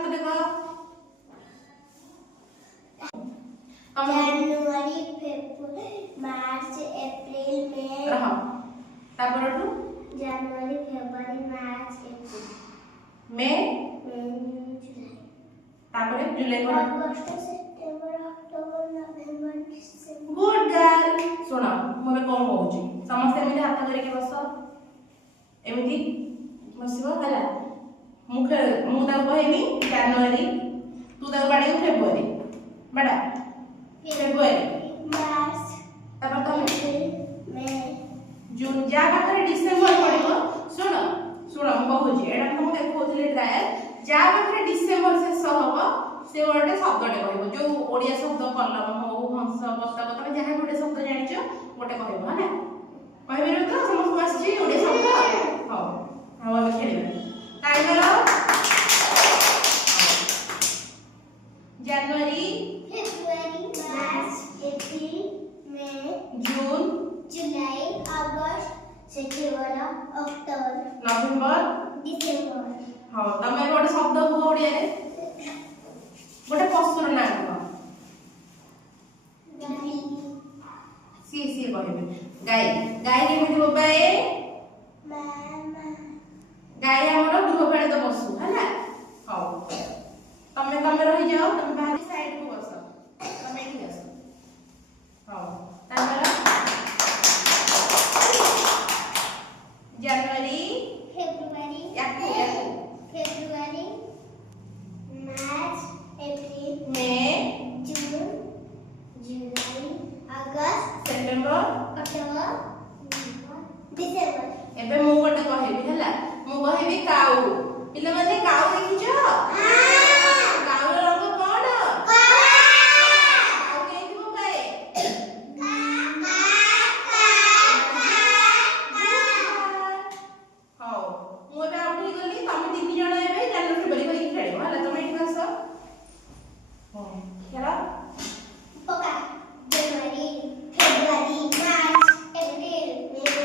हाथ देखो जनवरी फेब्रुआरी मार्च अप्रैल मई रहो तापरठू जनवरी फेब्रुआरी मार्च अप्रैल मई जुलाई तापरे जुलाई को अगस्त September October November December good girl सुनो मोमे कोन कहूची समस्त एमिति हाथ धरि के बस एमिति बसिबो हला मुख मु ता कहबी जनवरी तू ता बाडी फेब्रुआरी बड़ा फेब्रुआरी मार्च तापर तो अप्रैल मई जून जा पाखरे डिसेंबर पड़िबो सुनो सुनो मु कहूची एडा हम देखौथिले ट्रायल जा पाखरे डिसेंबर शेष होबो से गोटे शब्दटे कहबो जो ओडिया शब्द कलम हो हंस पत्ता तमे जहा गोटे शब्द जानिचो गोटे कहबो हला कहबे तो समस्त आसी ओडिया शब्द हो हम अब खेलिबे टाइमर जनवरी फेब्रुआरी मार्च अप्रैल मई जून जुलाई अगस्त सेप्टेम्बर अक्टोबर नवेम्बर डिसेम्बर हां तमे गोटे शब्द हो ओडिया रे गोटे पशुर ना कह गाई सी सी कहबे गाय गाय केमिति बोबाए मामा गाय हमर गृहपालित पशु हला हां तमे रहि जाओ तमे बाहर साइड को बस तमे एठी आसो हां तापर जनवरी फेब्रुआरी याकू फेब्रुआरी मार्च अप्रैल मई जून जुलाई अगस्त सेप्टेम्बर अक्टोबर डिसेम्बर एबे मु गोटे कहबी हला मु कहबी काऊ पिले माने काऊ देखिछो काऊ रंग कोन काऊ केति बोबाए हां मु एबे आउट ही गली तमे तीन जण एबे जनवरी फेब्रुआरी खेलिबो हला तमे एठी आसो हां खेला पका जनवरी फेब्रुआरी मार्च अप्रैल मई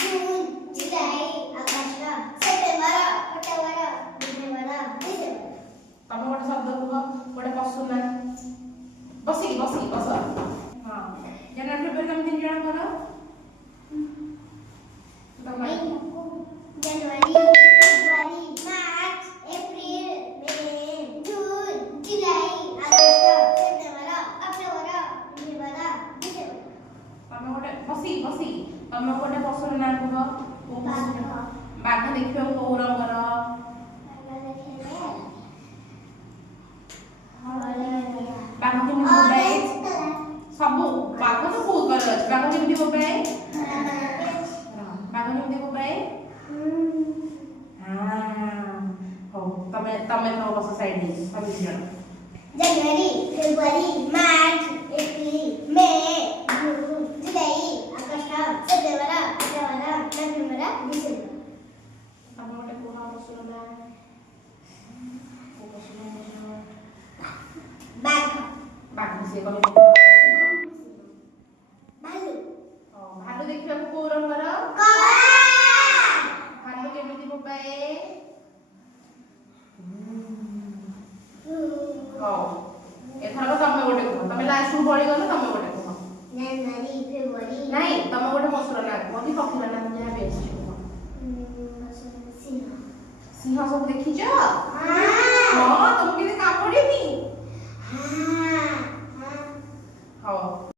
जून जुलाई अगस्त सेप्टेम्बर अक्टोबर नवेम्बर डिसेम्बर तमे गोटे शब्द कह गोटे पशु ना बस हां जनवरी फेब्रुआरी तमे तीन जण करो तमे जनवरी फेब्रुआरी मार्च अप्रैल मई जून जुलाई अगस्त सेप्टेम्बर अक्टोबर नवेम्बर डिसेम्बर तमे गोटे बसी तमे गोटे पशुर ना कह ओ पशु बाघ देखियो को रंगर बाघ केमिति बोबाए सब बाघ तो बहुत कलर अछि बाघ केमिति बोबाए बाघ केमिति बोबाए हां हो तमे तो बस साइड दे सब जण जनवरी फेब्रुआरी मार्च अप्रैल मई जून जुलाई अगस्त सेप्टेम्बर अक्टोबर नवेम्बर डिसेम्बर तमे गोटे कोहा पशुर ना ओ पशु बाघ बाघ से कमे भालू भालू देखियो को रंगर कला भालू केमिति बोबाए हां एथरा तमे गोटे कह तमे लास्ट को पड़ी गलो तमे गोटे कह जनवरी फेब्रुआरी नहीं तमे गोटे पशुर ना कोनी पक्षीर ना जहा बेस सिंह सिंह सब देखिछ हाँ